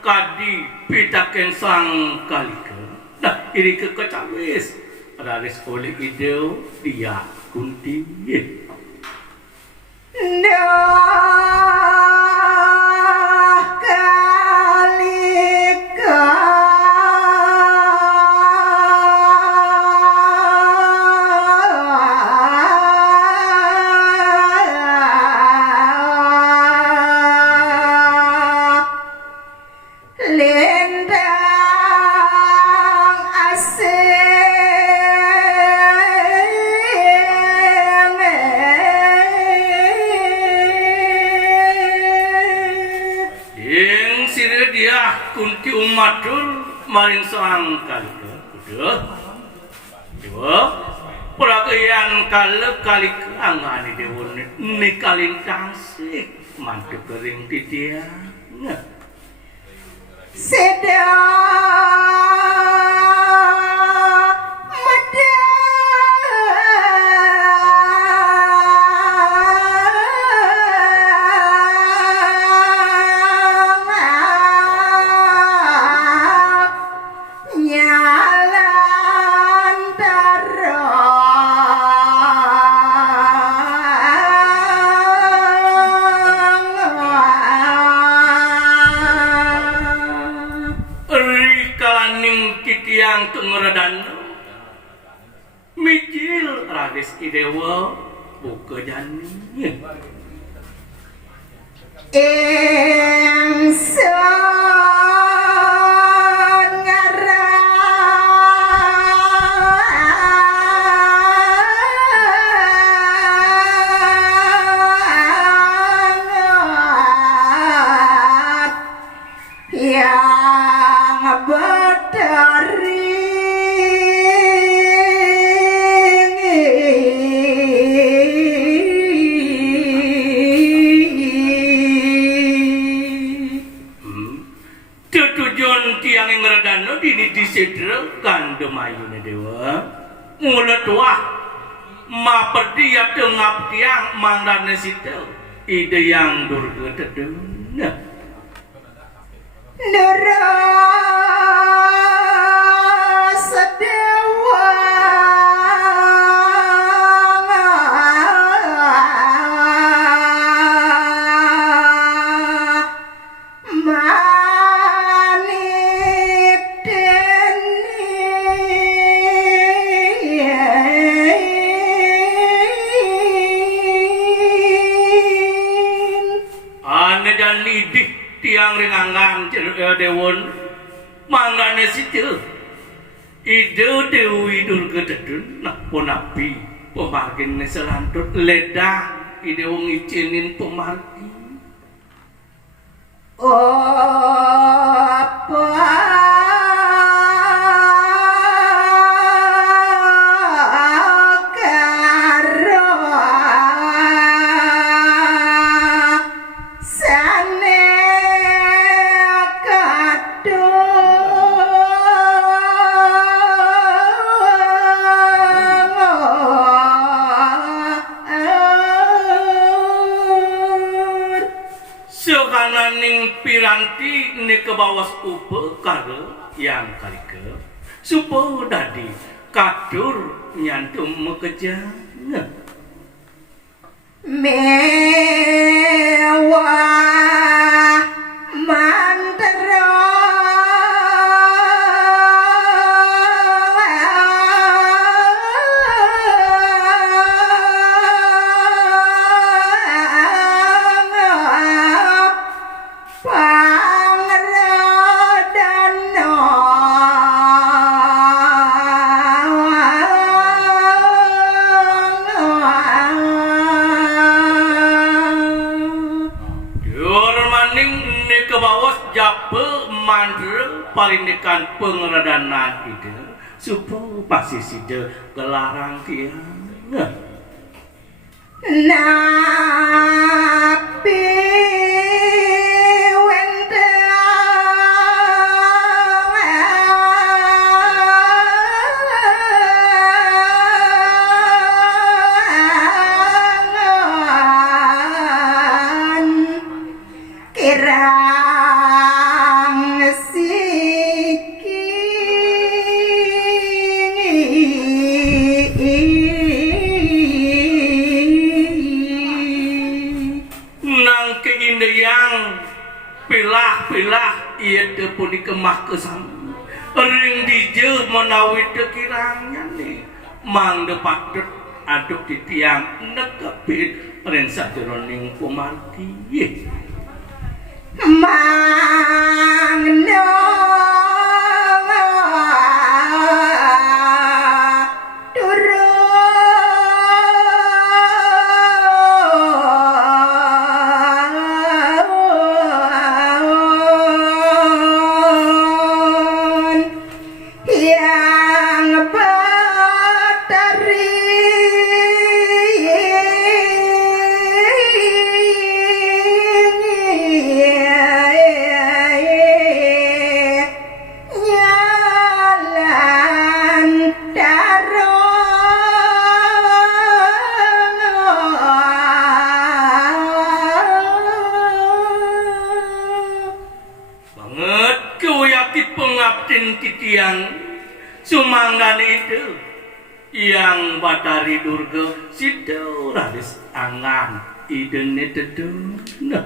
Kadi pitaken sang kalika. Nah, iri kekacawis. Raris oleh ide dia kunti. Kunti umatul maring sang kalika udah dewa peragayan kalika angani dewa nikalin tangsik mantu kering titia sedang yang kengeredan mijil radis idewa buka jani Kandemayune dewa mulut wah ma perdiap tengap tiang mangrane sitel ide yang durga tedena nera sedewa tiang ringangan dewon mangrane situ ide dewi durga tedun nak ponapi pemargin selantut ledah ide wong icinin pemargi apa piranti ne ke bawah upe kare yang kalike supo dadi kadur nyantum mekejang mewah mantera parindekan pengeradanan ide supaya pasti sida kelarang tiang napi pilah iya teu puni kemah kesam ring dijeu menawi teu kirangnya nih mang depadet aduk di tiang nekepit ren sajroning kumarti mang no titiang sumanggan itu yang Batari Durga sidau ralis angan idene teduna